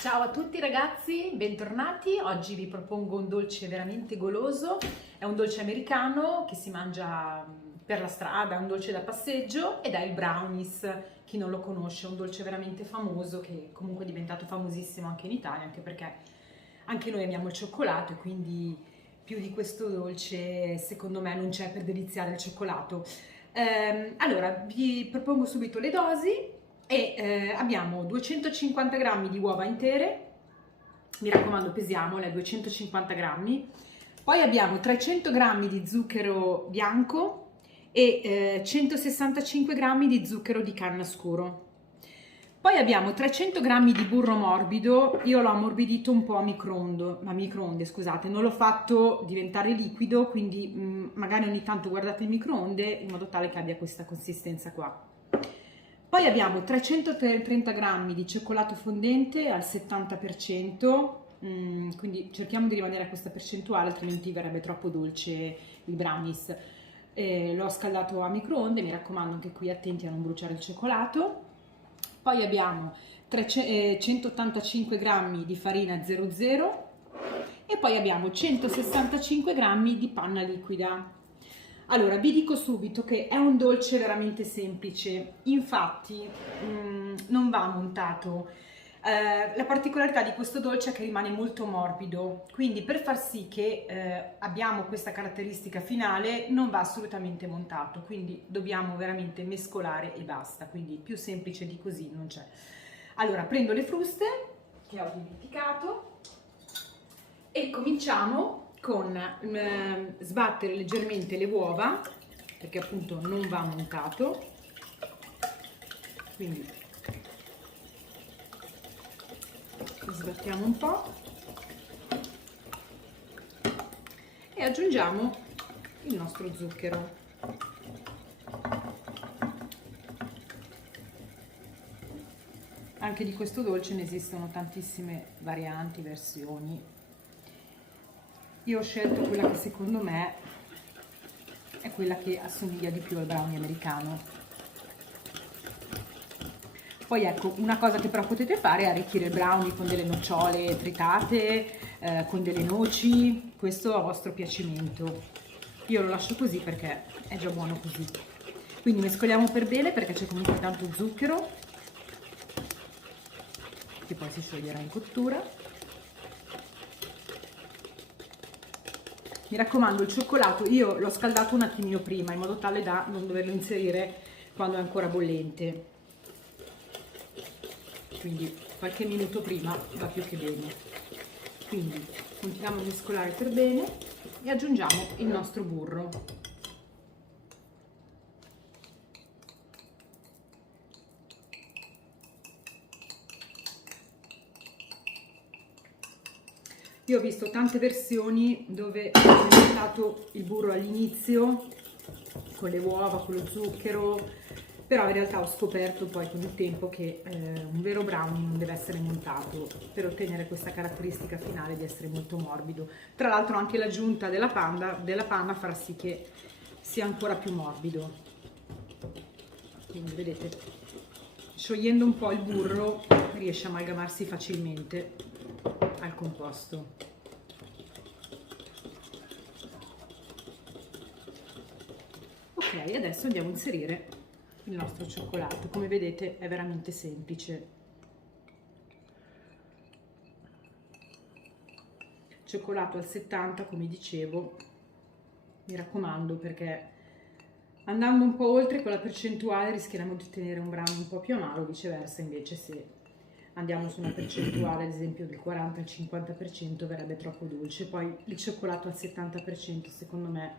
Ciao a tutti ragazzi, bentornati. Oggi vi propongo un dolce veramente goloso. È un dolce americano che si mangia per la strada, è un dolce da passeggio ed è il brownies. Chi non lo conosce, è un dolce veramente famoso che comunque è diventato famosissimo anche in Italia, anche perché anche noi amiamo il cioccolato e quindi più di questo dolce secondo me non c'è per deliziare il cioccolato. Allora, vi propongo subito le dosi e abbiamo 250 grammi di uova intere, mi raccomando pesiamole, 250 grammi, poi abbiamo 300 grammi di zucchero bianco e 165 grammi di zucchero di canna scuro. Poi abbiamo 300 grammi di burro morbido, io l'ho ammorbidito un po' a microonde, scusate, non l'ho fatto diventare liquido, quindi magari ogni tanto guardate il microonde in modo tale che abbia questa consistenza qua. Poi abbiamo 330 grammi di cioccolato fondente al 70%, quindi cerchiamo di rimanere a questa percentuale, altrimenti verrebbe troppo dolce il brownies. L'ho scaldato a microonde, mi raccomando anche qui attenti a non bruciare il cioccolato. Poi abbiamo 185 grammi di farina 00 e poi abbiamo 165 grammi di panna liquida. Allora, vi dico subito che è un dolce veramente semplice, infatti non va montato. La particolarità di questo dolce è che rimane molto morbido, quindi per far sì che abbiamo questa caratteristica finale non va assolutamente montato, quindi dobbiamo veramente mescolare e basta, quindi più semplice di così non c'è. Allora, prendo le fruste che ho dimenticato e cominciamo con sbattere leggermente le uova, perché appunto non va montato, quindi sbattiamo un po' e aggiungiamo il nostro zucchero. Anche di questo dolce ne esistono tantissime varianti, versioni. Io ho scelto quella che secondo me è quella che assomiglia di più al brownie americano. Poi ecco, una cosa che però potete fare è arricchire il brownie con delle nocciole tritate, con delle noci, questo a vostro piacimento. Io lo lascio così perché è già buono così. Quindi mescoliamo per bene perché c'è comunque tanto zucchero, che poi si scioglierà in cottura. Mi raccomando, il cioccolato io l'ho scaldato un attimino prima in modo tale da non doverlo inserire quando è ancora bollente, quindi qualche minuto prima va più che bene. Quindi continuiamo a mescolare per bene e aggiungiamo il nostro burro. Io ho visto tante versioni dove ho usato il burro all'inizio con le uova, con lo zucchero, però in realtà ho scoperto poi con il tempo che un vero brownie non deve essere montato per ottenere questa caratteristica finale di essere molto morbido. Tra l'altro anche l'aggiunta della panna farà sì che sia ancora più morbido. Quindi vedete, sciogliendo un po' il burro riesce a amalgamarsi facilmente al composto. Ok, adesso andiamo a inserire il nostro cioccolato. Come vedete è veramente semplice. Cioccolato al 70, come dicevo, mi raccomando, perché andando un po' oltre con la percentuale rischieremo di ottenere un brownie un po' più amaro, viceversa invece se andiamo su una percentuale ad esempio del 40 al 50% verrebbe troppo dolce. Poi il cioccolato al 70% secondo me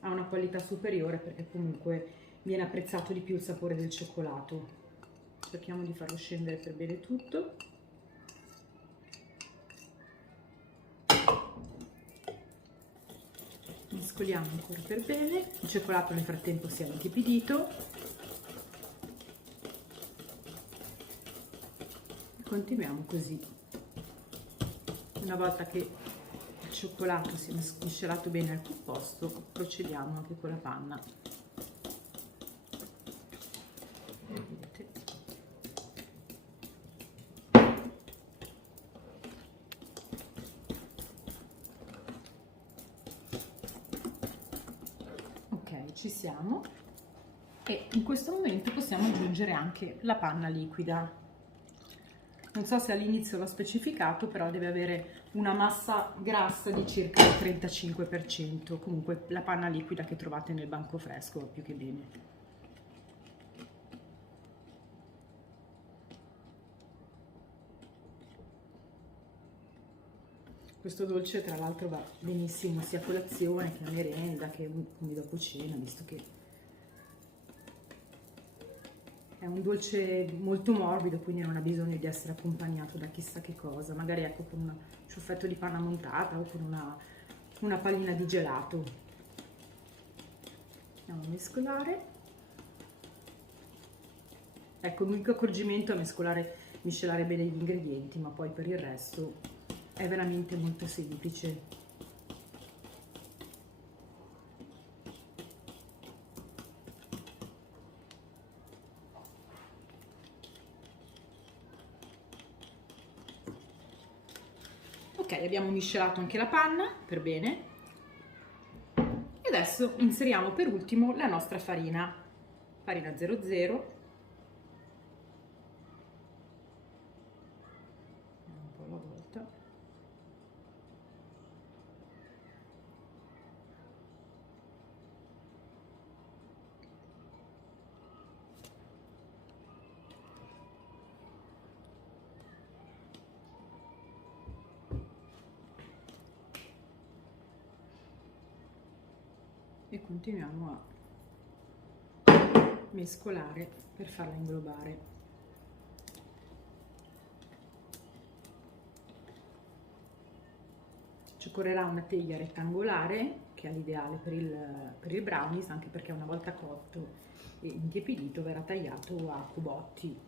ha una qualità superiore perché comunque viene apprezzato di più il sapore del cioccolato. Cerchiamo di farlo scendere per bene tutto. Mescoliamo ancora per bene, il cioccolato nel frattempo si è intiepidito. Continuiamo così. Una volta che il cioccolato si è miscelato bene al composto, procediamo anche con la panna. Vedete? ci siamo, e in questo momento possiamo aggiungere anche la panna liquida. Non so se all'inizio l'ho specificato, però deve avere una massa grassa di circa il 35%, comunque la panna liquida che trovate nel banco fresco va più che bene. Questo dolce tra l'altro va benissimo sia a colazione che a merenda che come dopo cena, visto che è un dolce molto morbido, quindi non ha bisogno di essere accompagnato da chissà che cosa, magari ecco con un ciuffetto di panna montata o con una pallina di gelato. Andiamo a mescolare. Ecco, l'unico accorgimento è miscelare bene gli ingredienti, ma poi per il resto è veramente molto semplice. Ok, abbiamo miscelato anche la panna per bene e adesso inseriamo per ultimo la nostra farina 00. Un po' alla volta. E continuiamo a mescolare per farla inglobare. Ci occorrerà una teglia rettangolare, che è l'ideale per il brownies, anche perché una volta cotto e intiepidito verrà tagliato a cubotti.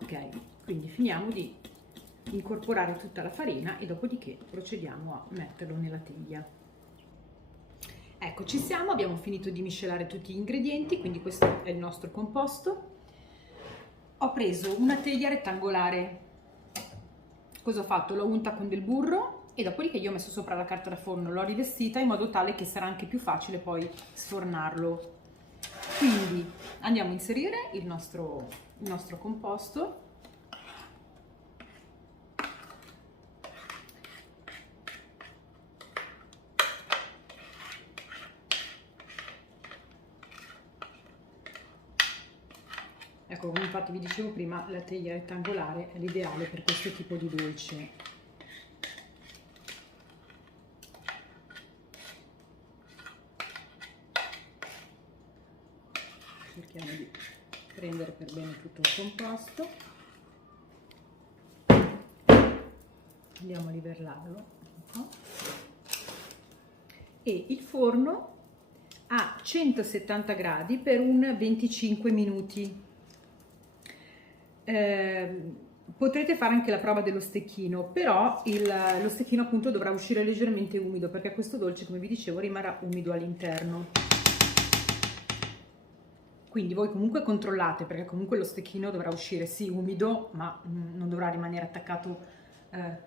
Ok, quindi finiamo di incorporare tutta la farina e dopodiché procediamo a metterlo nella teglia. Ecco, ci siamo, abbiamo finito di miscelare tutti gli ingredienti, quindi questo è il nostro composto. Ho preso una teglia rettangolare. Cosa ho fatto? L'ho unta con del burro e dopodiché io ho messo sopra la carta da forno, l'ho rivestita in modo tale che sarà anche più facile poi sfornarlo. Quindi andiamo a inserire il nostro composto. Ecco, come infatti vi dicevo prima, la teglia rettangolare è l'ideale per questo tipo di dolce. Cerchiamo di prendere per bene tutto il composto. Andiamo a livellarlo un po'. E il forno a 170 gradi per un 25 minuti. Potrete fare anche la prova dello stecchino, però lo stecchino appunto dovrà uscire leggermente umido, perché questo dolce, come vi dicevo, rimarrà umido all'interno. Quindi voi comunque controllate, perché comunque lo stecchino dovrà uscire sì umido, ma non dovrà rimanere attaccato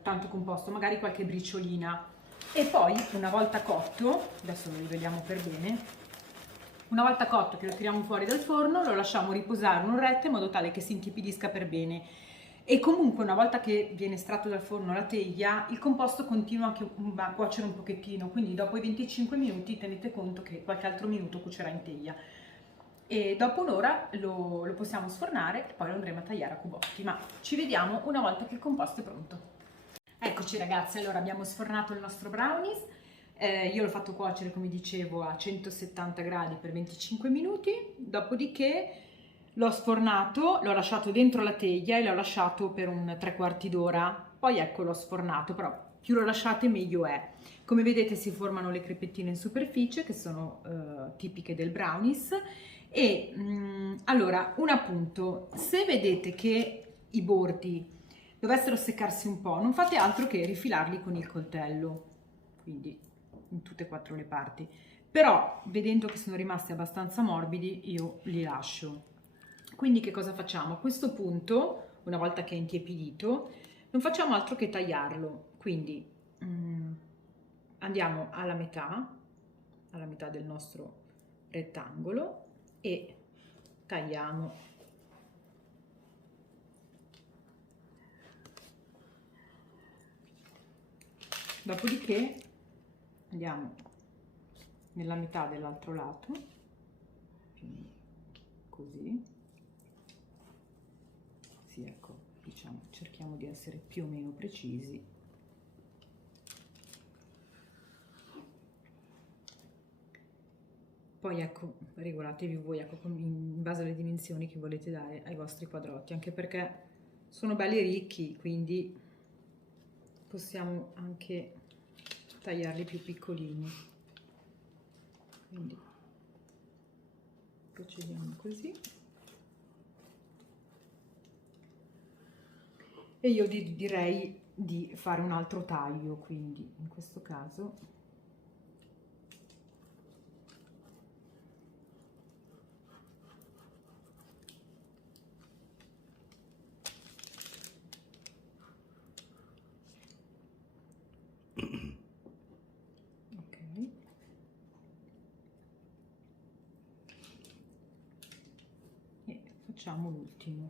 tanto composto, magari qualche briciolina. E poi una volta cotto, adesso lo rivediamo per bene, una volta cotto che lo tiriamo fuori dal forno lo lasciamo riposare un'oretta in modo tale che si intiepidisca per bene. E comunque una volta che viene estratto dal forno la teglia, il composto continua anche a cuocere un pochettino, quindi dopo i 25 minuti tenete conto che qualche altro minuto cuocerà in teglia. E dopo un'ora lo possiamo sfornare e poi lo andremo a tagliare a cubotti, ma ci vediamo una volta che il composto è pronto. Eccoci ragazzi, allora abbiamo sfornato il nostro brownies. Io l'ho fatto cuocere, come dicevo, a 170 gradi per 25 minuti, dopodiché l'ho sfornato, l'ho lasciato dentro la teglia e l'ho lasciato per un 3/4 d'ora, poi ecco l'ho sfornato, però più lo lasciate meglio è. Come vedete si formano le creppettine in superficie che sono tipiche del brownies e allora un appunto, se vedete che i bordi dovessero seccarsi un po', non fate altro che rifilarli con il coltello, quindi in tutte e quattro le parti, però vedendo che sono rimasti abbastanza morbidi io li lascio. Quindi che cosa facciamo? A questo punto, una volta che è intiepidito, non facciamo altro che tagliarlo, quindi andiamo alla metà del nostro rettangolo e tagliamo. Dopodiché andiamo nella metà dell'altro lato, quindi così. Sì, ecco, diciamo, cerchiamo di essere più o meno precisi. Poi ecco, regolatevi voi, ecco, in base alle dimensioni che volete dare ai vostri quadrotti, anche perché sono belli ricchi, quindi possiamo anche tagliarli più piccolini. Quindi procediamo così. E io direi di fare un altro taglio, quindi in questo caso facciamo l'ultimo,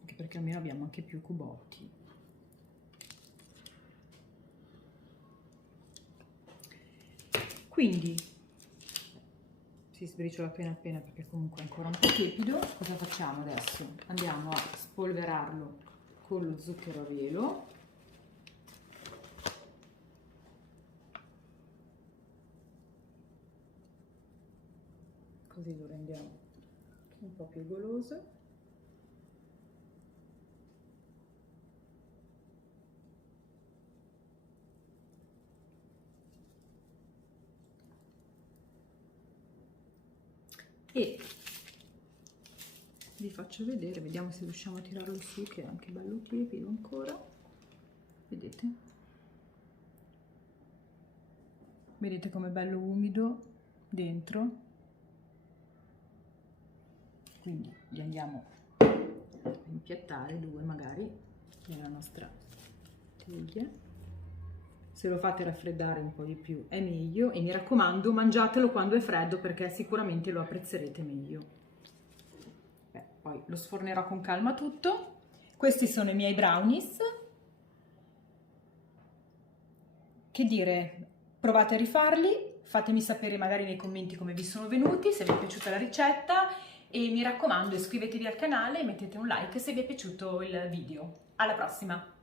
anche perché almeno abbiamo anche più cubotti. Quindi si sbriciola appena appena perché comunque è ancora un po' tiepido. Cosa facciamo adesso? Andiamo a spolverarlo con lo zucchero a velo. Così lo rendiamo un po' più goloso. E vi faccio vedere, vediamo se riusciamo a tirarlo su, che è anche bello tiepido ancora. Vedete? Vedete com'è bello umido dentro? Quindi li andiamo a impiattare, due magari, nella nostra teglia. Se lo fate raffreddare un po' di più è meglio, e mi raccomando mangiatelo quando è freddo perché sicuramente lo apprezzerete meglio. Poi lo sfornerò con calma tutto. Questi sono i miei brownies. Che dire, provate a rifarli, fatemi sapere magari nei commenti come vi sono venuti, se vi è piaciuta la ricetta, e mi raccomando iscrivetevi al canale e mettete un like se vi è piaciuto il video. Alla prossima!